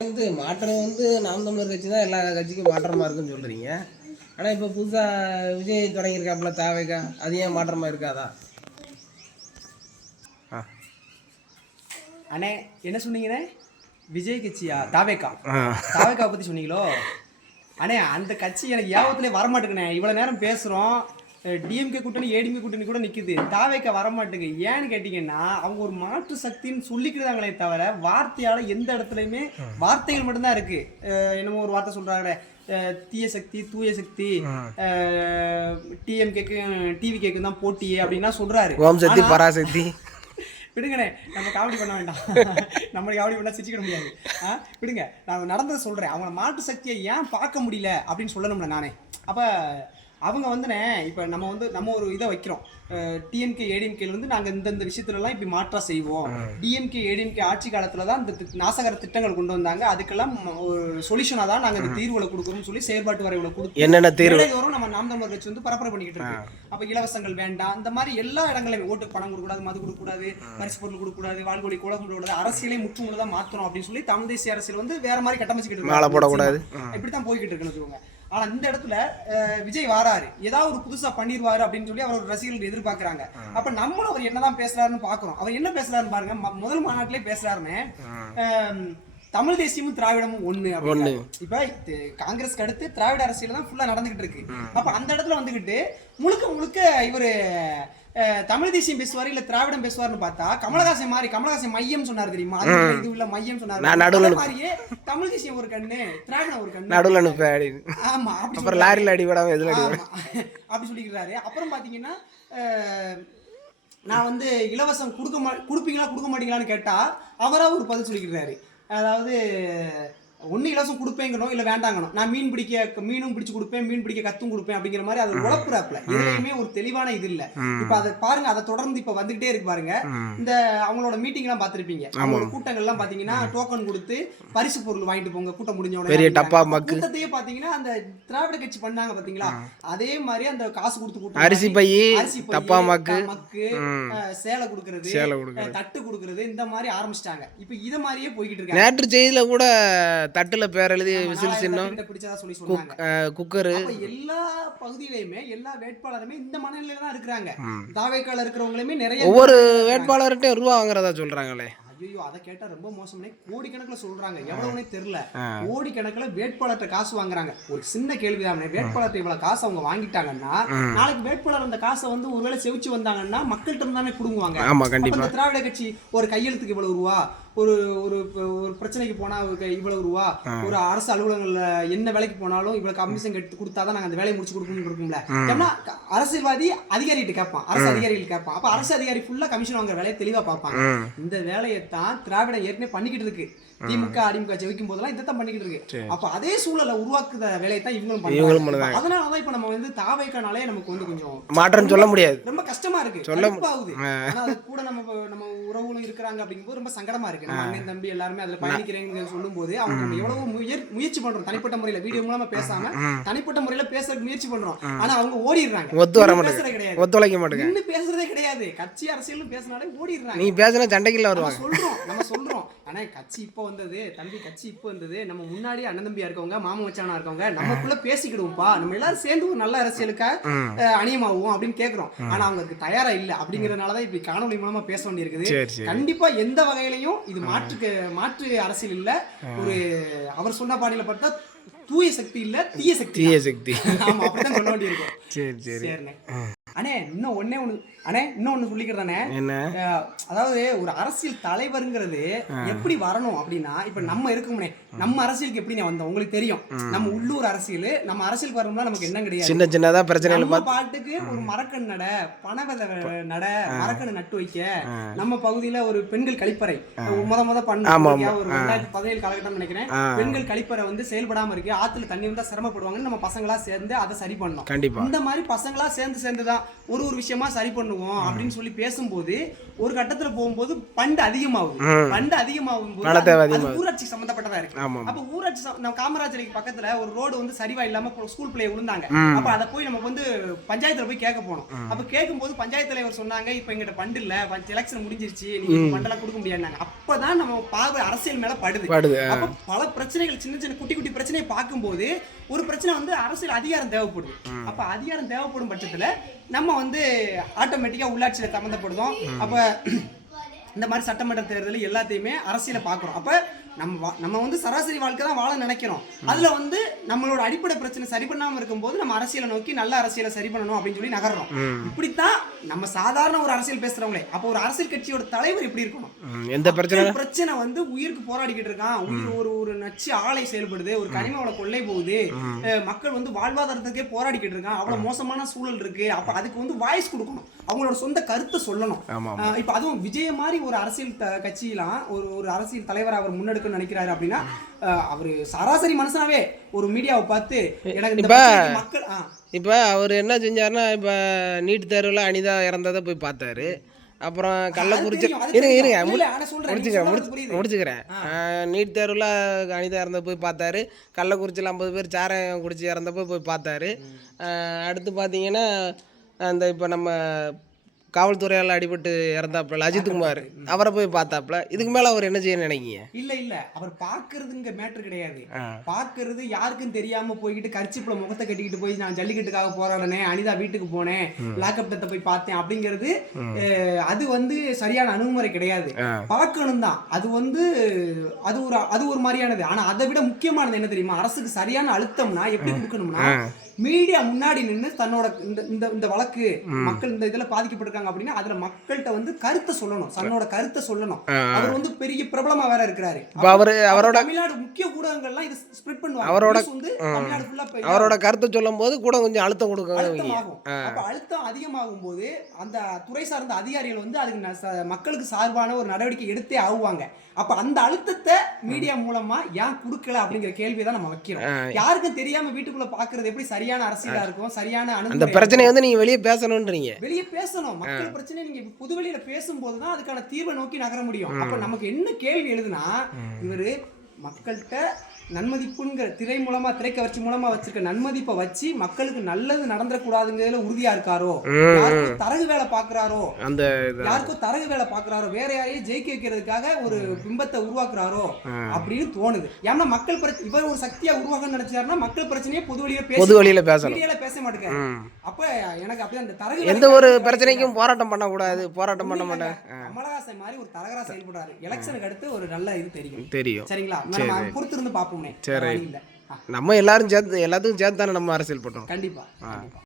மாற்றம் நாம் தமிழர் கட்சி தான் எல்லா கட்சிக்கும் மாற்றமாக இருக்குன்னு சொல்கிறீங்க. ஆனால் இப்போ புதுசாக விஜய் தொடங்கியிருக்காப்புல தாவேக்கா, அது ஏன் மாற்றமாக இருக்காதா? அண்ணே என்ன சொன்னீங்கண்ணே? விஜய் கட்சியா? தாவேக்கா தாவேக்கா பற்றி சொன்னீங்களோ? அண்ணே அந்த கட்சி எனக்கு யாபத்துலேயே வரமாட்டேங்குண்ணே. இவ்வளோ நேரம் பேசுகிறோம், டிஎம்கே கூட்டணி ஏடிஎம்கே கூட்டணி கூட நிற்குது, தாவேக்கா வரமாட்டேங்க. ஏன்னு கேட்டிங்கன்னா அவங்க ஒரு மாற்று சக்தின்னு சொல்லிக்கிறாங்களே தவிர வார்த்தையால் எந்த இடத்துலையுமே வார்த்தைகள் மட்டும்தான் இருக்குது. என்னமோ ஒரு வார்த்தை சொல்கிறாங்களே, தீய சக்தி தூய சக்தி, டிஎம்கேக்கும் டிவிகேக்கும் தான் போட்டியே அப்படின்னா சொல்கிறாரு. ஓம் சக்தி பராசக்தி. விடுங்கண்ணே, நம்ம காமெடி பண்ண வேண்டாம். நம்மளுக்கு காமெடி பண்ணால் சிரிச்சிக்க முடியாது. விடுங்க, நான் நடந்ததை சொல்கிறேன். அவங்க மாற்று சக்தியை ஏன் பார்க்க முடியல அப்படின்னு சொல்லணும்ல நானே. அப்போ அவங்க இப்போ நம்ம ஒரு இதை வைக்கிறோம். டிஎம்கே ஏடிஎம்கேலேருந்து நாங்கள் இந்தந்த விஷயத்துலலாம் இப்படி மாற்றா செய்வோம். டிஎம்கே ஏடிஎம்கே ஆட்சி காலத்தில் தான் இந்த நாசகர திட்டங்கள் கொண்டு வந்தாங்க. அதுக்கெல்லாம் ஒரு சொல்யூஷனாக தான் நாங்கள் இந்த தீர்வுகளை கொடுக்குறோம்னு சொல்லி செயல்பாட்டு வரைவுகளை கொடுத்து என்னென்ன தீர்வு வரும் நம்ம நாம் தமிழர் கட்சி பரப்புரை பண்ணிக்கிட்டு இருக்கு. அப்போ இலவசங்கள் வேண்டாம், இந்த மாதிரி எல்லா இடங்களையும் ஓட்டு பணம் கொடுக்கூடாது, மது கொடுக்கூடாது, பரிசு பொருள் கொடுக்கூடாது, வாழ்கொடி கோலம் போடக்கூடாது, அரசியலை முற்றுமுழுதாக தான் மாற்றணும் அப்படின்னு சொல்லி தமிழ் தேசிய அரசியல் வேற மாதிரி கட்டமைச்சுக்கிட்டு இருக்கு. இப்படித்தான் போய்கிட்டு இருக்குன்னு வச்சுக்கோங்க. ஆனா இந்த இடத்துல விஜய் வாராரு, ஏதாவது ஒரு புதுசா பண்ணிடுவாரு அப்படின்னு சொல்லி அவர் ரசிகர்கள் எதிர்பார்க்கிறாங்க. அப்ப நம்மளும் அவர் என்னதான் பேசுறாருன்னு பாக்குறோம். அவர் என்ன பேசுறாருன்னு பாருங்க. முதல் மாநாட்டிலே பேசுறாருன்னு, தமிழ் தேசியமும் திராவிடமும் ஒண்ணு அப்படின்னு. இப்ப காங்கிரஸ்க்கு அடுத்து திராவிட அரசியல் தான் ஃபுல்லா நடந்துகிட்டு இருக்கு. அப்ப அந்த இடத்துல வந்துகிட்டு முழுக்க முழுக்க இவரு தமிழ் தேசியம் பேசுவாரு இல்ல திராவிடம் பேசுவாருன்னு பார்த்தா கமலஹாசன் மாதிரி, கமலஹாசன் மையம் சொன்னாரு தெரியுமா, இது உள்ள மையம் சொன்னாரு மாதிரியே தமிழ் தேசியம் ஒரு கண்ணு, திராவிடம் ஒரு கண்ணு, நடுவுல ஆமா அப்படி லாரில அடி விடாம எதுல அடி அப்படி சொல்லிக்கிறாரு. அப்புறம் பாத்தீங்கன்னா நான் இலவசம் கொடுப்பீங்களா கொடுக்க மாட்டீங்களான்னு கேட்டா அவரா ஒரு பதில் சொல்லிக்கிறாரு. அதாவது ஒன்னு இலவசம் கொடுப்பேங்கணும் இல்ல வேண்டாங்கணும், நான் மீனும் பிடிச்சு கொடுப்பேன், மீன் பிடிக்க கத்தும் கொடுப்பேன் அப்படிங்கிற மாதிரி அது உழப்புறாப்புல. எதுலையுமே ஒரு தெளிவான இது இல்ல. இப்ப அதை பாருங்க, அதை தொடர்ந்து இப்ப வந்துகிட்டே இருக்கு பாருங்க. இந்த அவங்களோட மீட்டிங் எல்லாம் பாத்திருப்பீங்க, அவங்களோட கூட்டங்கள் எல்லாம் பாத்தீங்கன்னா டோக்கன் கொடுத்து பரிசு பொருள் வாங்கிட்டு போங்க, கூட்டம் முடிஞ்ச உடனே கூட்டத்தையே பாத்தீங்கன்னா அந்த திராவிட கட்சி பண்ணாங்க பாத்தீங்களா, அதே மாதிரி அந்த காசு கொடுத்து கூட்டம், அரிசி பை மக்கு சேலை கொடுக்கறது, தட்டு கொடுக்கறது, இந்த மாதிரி ஆரம்பிச்சிட்டாங்க. இப்ப இத மாதிரியே போய்கிட்டு இருக்காங்க. நேற்று செய்தியில கூட தட்டுல பேர் எழுதி விசில் சின்னம் குக்கர், எல்லா பகுதியிலுமே எல்லா வேட்பாளருமே இந்த மனநிலையில தான் இருக்கிறாங்க. தாவேக்கால இருக்கிறவங்களுமே நிறைய ஒவ்வொரு வேட்பாளர்கிட்ட ரூபா வாங்குறதா சொல்றாங்களே. ஐயோ, அதை கேட்டா ரொம்ப மோசமே. கோடிக்கணக்கில் சொல்றாங்க, எவ்வளவுனே தெரியல. கோடிக்கணக்கில் வேட்பாளர்கிட்ட காசு வாங்குறாங்க. ஒரு சின்ன கேள்விதான், வேட்பாளர்கிட்ட இவ்வளவு காசு அவங்க வாங்கிட்டாங்கன்னா நாளைக்கு வேட்பாளர் அந்த காசை ஒருவேளை செவிச்சு வந்தாங்கன்னா மக்கள்கிட்ட தானே குடுங்குவாங்க. திராவிட கட்சி ஒரு கையெழுத்துக்கு இவ்வளவு ரூபா, ஒரு ஒரு பிரச்சனைக்கு போனா இவ்வளவு ரூபா, ஒரு அரசு அலுவலகங்கள்ல என்ன வேலைக்கு போனாலும் இவ்வளவு கமிஷன் கட்டி கொடுத்தாதான் நாங்க அந்த வேலையை முடிச்சு கொடுக்கணும்னு இருக்கும்ல. ஏன்னா அரசியல்வாதி அதிகாரிகிட்ட கேட்பான், அரசு அதிகாரிகள் கேட்பான். அப்ப அரசு அதிகாரி ஃபுல்லா கமிஷன் வாங்குற வேலையை தெளிவா பார்ப்பாங்க. இந்த வேலையை தான் திராவிடம் ஏற்கனவே பண்ணிக்கிட்டு இருக்கு. திமுக அதிமுக ஜெயிக்கும் போதெல்லாம் இதைத்தான் பண்ணிக்கிட்டு இருக்கு. அப்ப அதே சூழலை உருவாக்குற வேலையை தான் இவங்களும் பண்ணுவாங்க. அதனாலதான் இப்ப நம்ம தாவேக்கானாலே நமக்கு கொஞ்சம் மாற்றம் சொல்ல முடியாது, ரொம்ப கஷ்டமா இருக்கு, சொல்லுது. ஆனா அது கூட நம்ம உறவுகளும் இருக்கிறாங்க அப்படிங்கும்போது ரொம்ப சங்கடமா இருக்கு. நம்ம அண்ணன் தம்பி எல்லாருமே அதுல பயணிக்கிறேன்னு சொல்லும் போது அவங்க நம்ம எவ்வளவு முயற்சி பண்றோம், தனிப்பட்ட முறையில வீடியோ மூலமா பேசாம தனிப்பட்ட முறையில பேசுறதுக்கு முயற்சி பண்றோம். ஆனா அவங்க ஓடிடுறாங்க, பேசுறதே கிடையாது, ஒத்துழைக்க மாட்டாங்க, இன்னும் பேசுறதே கிடையாது. கட்சி அரசியல் பேசினாலே ஓடிடுறாங்க. நீ பேசுனா சண்டைக்குள்ள வருவாங்க. நம்ம சொல்றோம், ஆனா கட்சி இப்போ வந்தது, தம்பி கட்சி இப்போ வந்தது, நம்ம முன்னாடி அண்ணன் தம்பியா இருக்கவங்க, மாமா மச்சானா இருக்கவங்க, நமக்குள்ள பேசிக்கிடுவோம்ப்பா, நம்ம எல்லாரும் சேர்ந்து ஒரு நல்ல அரசியலுக்காக அணியமாவோம் அப்படின்னு கேட்கிறோம். ஆனா அவங்களுக்கு தயாரா இல்ல. அப்படிங்கறதுனாலதான் இப்ப காணொலி மூலமா பேச வேண்டியிருக்குது. கண்டிப்பா எந்த வகையிலையும் இது மாற்று அரசியல் இல்ல. ஒரு அவர் சொன்ன பாணியில பார்த்தா தூய சக்தி இல்ல, தீய சக்தி. ஆமா, அப்படிதான் சொல்ல வேண்டியிருக்கும். சரி அண்ணே, இன்னொன்னு சொல்லிக்கிறதானே, அதாவது ஒரு அரசியல் தலைவருங்கிறது எப்படி வரணும் அப்படின்னா, இப்ப நம்ம இருக்கும்னே, நம்ம அரசியலுக்கு எப்படி வந்தோம் உங்களுக்கு தெரியும். நம்ம உள்ளூர் அரசியல், நம்ம அரசியலுக்கு வரணும்னா நமக்கு என்ன கிடையாது, சின்ன சின்னதா பிரச்சனை பாட்டுக்கு ஒரு மரக்கண் நட, பணவத நட, மரக்கண் நட்டு வைக்க, நம்ம பகுதியில ஒரு பெண்கள் கழிப்பறை முத பண்ண ஒரு 2017 காலகட்டம் நினைக்கிறேன், பெண்கள் கழிப்பறை செயல்படாம இருக்கு, ஆத்துல தண்ணி வந்தா சிரமப்படுவாங்கன்னு நம்ம பசங்களா சேர்ந்து அதை சரி பண்ணோம். இந்த மாதிரி பசங்களா சேர்ந்துதான் ஒரு விஷயமா சரி பண்ணுவோம் அப்படின்னு சொல்லி பேசும்போது ஒரு கட்டத்துல போகும்போது பண்டு அதிகமாகும் போது ஊராட்சி சம்பந்தப்பட்டதா இருக்கு. இருக்கு. ஆமா. அப்ப ஊராட்சி நம்ம காமராஜருக்கு பக்கத்துல ஒரு ரோடு வந்து சரிவா இல்லாம ஸ்கூல் பிள்ளைய விழுந்தாங்க. அப்ப அதை போய் நம்ம வந்து பஞ்சாயத்துல போய் கேட்க போனோம். அப்ப கேட்கும்போது பஞ்சாயத்து தலைவர் சொன்னாங்க, இப்ப எங்கிட்ட ஃபண்ட் இல்ல, எலெக்ஷன் முடிஞ்சிருச்சு, நீங்க ஃபண்டெல்லாம் கொடுக்க முடியாதுனாங்க. அப்பதான் நம்ம பார்வை அரசியல் மேல படுது. அப்ப பல பிரச்சனைகள், சின்ன சின்ன குட்டி குட்டி பிரச்சனையை பார்க்கும்போது ஒரு பிரச்சனை வந்து அரசியல் அதிகாரம் தேவைப்படுது. அப்ப அதிகாரம் தேவைப்படும் பட்சத்துல நம்ம வந்து ஆட்டோமேட்டிக்கா உள்ளாட்சியில சம்மந்தப்படுதோம். அப்ப இந்த மாதிரி சட்டமன்ற தேர்தல் எல்லாத்தையுமே அரசியலை பார்க்குறோம். அப்போ நம்ம வந்து சராசரி வாழ்க்கை தான் வாழ நினைக்கிறோம். அதில் வந்து நம்மளோட அடிப்படை பிரச்சனை சரி பண்ணாமல் இருக்கும்போது நம்ம அரசியலை நோக்கி நல்ல அரசியலை சரி பண்ணணும் அப்படின்னு சொல்லி நகர்றோம். இப்படித்தான் நம்ம சாதாரண ஒரு அரசியல் பேசுகிறவங்களே. அப்போ ஒரு அரசியல் கட்சியோட தலைவர் எப்படி இருக்கணும்? எந்த பிரச்சனை வந்து உயிருக்கு போராடிக்கிட்டு இருக்கான், உயிர் ஒரு நச்சு ஆலை செயல்படுது, ஒரு கனிம வள கொள்ளை போகுது, மக்கள் வந்து வாழ்வாதாரத்துக்கே போராடிக்கிட்டு இருக்கான், அவ்வளோ மோசமான சூழல் இருக்கு. அப்போ அதுக்கு வந்து வாய்ஸ் கொடுக்கணும், அவங்களோட சொந்த கருத்தை சொல்லணும். இப்போ அதுவும் விஜய் மாதிரி ஒரு அரசியல் கட்சியெல்லாம் ஒரு அரசியல் தலைவர் அவர் முன்னெடுக்க நினைக்கிறாரு அப்படின்னா அவரு சராசரி மனுஷனாவே ஒரு மீடியாவை பார்த்து எனக்கு மக்கள் இப்போ அவர் என்ன செஞ்சாருன்னா, இப்போ நீட் தேர்வில் அனிதா இறந்ததை போய் பார்த்தாரு. அப்புறம் கள்ளக்குறிச்சி முடிச்சுக்கிறேன். நீட் தேர்வில் அனிதா இறந்த போய் பார்த்தாரு. கள்ளக்குறிச்சியில் 50 பேர் சாராயம் குடிச்சு இறந்தப்போ போய் பார்த்தாரு. அடுத்து பார்த்தீங்கன்னா அந்த இப்போ நம்ம காவல்துறையால் அடிபட்டு இறந்தாப்புல அஜித்குமார், அவரை போய் பார்த்தாப்புல. இதுக்கு மேலே அவர் என்ன செய்ய நினைக்கிங்க? இல்ல அவர் பார்க்கறதுங்க மேட்ரு கிடையாது. பார்க்கறது யாருக்கும் தெரியாம போய்கிட்டு கர்ச்சிப்புல முகத்தை கட்டிக்கிட்டு போய் நான் ஜல்லிக்கட்டுக்காக போராடினேன், அனிதா வீட்டுக்கு போனேன், லாக்அப் டெத்தை போய் பார்த்தேன் அப்படிங்கிறது அது வந்து சரியான அணுகுமுறை கிடையாது. பார்க்கணும் தான், அது வந்து அது ஒரு மாதிரியானது. ஆனா அதை விட முக்கியமானது என்ன தெரியுமா? அரசுக்கு சரியான அழுத்தம்னா எப்படி கொடுக்கணும்னா, மீடியா முன்னாடி நின்று தன்னோட இந்த வழக்கு மக்கள் இந்த இதுல பாதிக்கப்பட்டிருக்காங்க அப்படின்னா அதுல மக்கள்கிட்ட வந்து கருத்தை சொல்லணும், தன்னோட கருத்தை சொல்லணும். அவர் வந்து பெரிய பிரபலமா வேற இருக்கிறாரு. அவரோட தமிழ்நாடு முக்கிய ஊடகங்கள்லாம் இது ஸ்ப்ரெட் பண்ணுவாங்க. அவரோட கருத்தை சொல்லும் போது கூட கொஞ்சம் அழுத்தம் கொடுக்கணும். அப்ப அழுத்தம் அதிகமாகும் போது அந்த துறை சார்ந்த அதிகாரிகள் வந்து அதுக்கு மக்களுக்கு சார்பான ஒரு நடவடிக்கை எடுத்தே ஆகுவாங்க. அப்ப அந்த அழுத்தத்தை மீடியா மூலமா ஏன் கொடுக்கல அப்படிங்கிற கேள்விதான் நம்ம வைக்கிறோம். யாருக்கும் தெரியாம வீட்டுக்குள்ள பாக்குறது எப்படி சரியான அரசியலா இருக்கும், சரியான அந்த பிரச்சனையை வந்து நீங்க வெளியே பேசணும்ன்றீங்க. வெளியே பேசணும். மக்கள் பிரச்சனை நீங்க பொதுவெளியில பேசும்போதுதான் அதுக்கான தீர்வை நோக்கி நகர முடியும். அப்ப நமக்கு என்ன கேள்வி எழுதுனா, இவரு மக்கள்கிட்ட நன்மதிப்புங்கிற திரைக்கவர்ச்சி மூலமா வச்சிருக்க நன்மதிப்பை வச்சு மக்களுக்கு நல்லது நடந்துடக்கூடாதுங்கிறதுல உறுதியா இருக்காரோ, யாருக்கும் தரகு வேலை பாக்குறாரோ, வேற யாரையும் ஜெயிக்க வைக்கிறதுக்காக ஒரு பிம்பத்தை உருவாக்குறாரோ அப்படின்னு தோணுது. ஏன்னா மக்கள் பிரச்சனை இவர் ஒரு சக்தியா உருவாக்க நினைச்சாருன்னா மக்கள் பிரச்சனையே பொது வழியில பேச மாட்டேங்க. அப்ப எனக்கு அப்படியே அந்த தரகு எந்த ஒரு பிரச்சனைக்கும் போராட்டம் பண்ண மாட்டேன். கமலஹாசன் மாதிரி ஒரு தரகரா செயல்படுறாரு. எலெக்ஷனுக்கு அடுத்து ஒரு நல்ல இது தெரியும். சரிங்களா? பொறுத்து இருந்து பாப்போம். சரி, நம்ம எல்லாரும் சேர்த்து எல்லாத்துக்கும் சேர்த்து தானே நம்ம அரசியல் பண்றோம். கண்டிப்பா.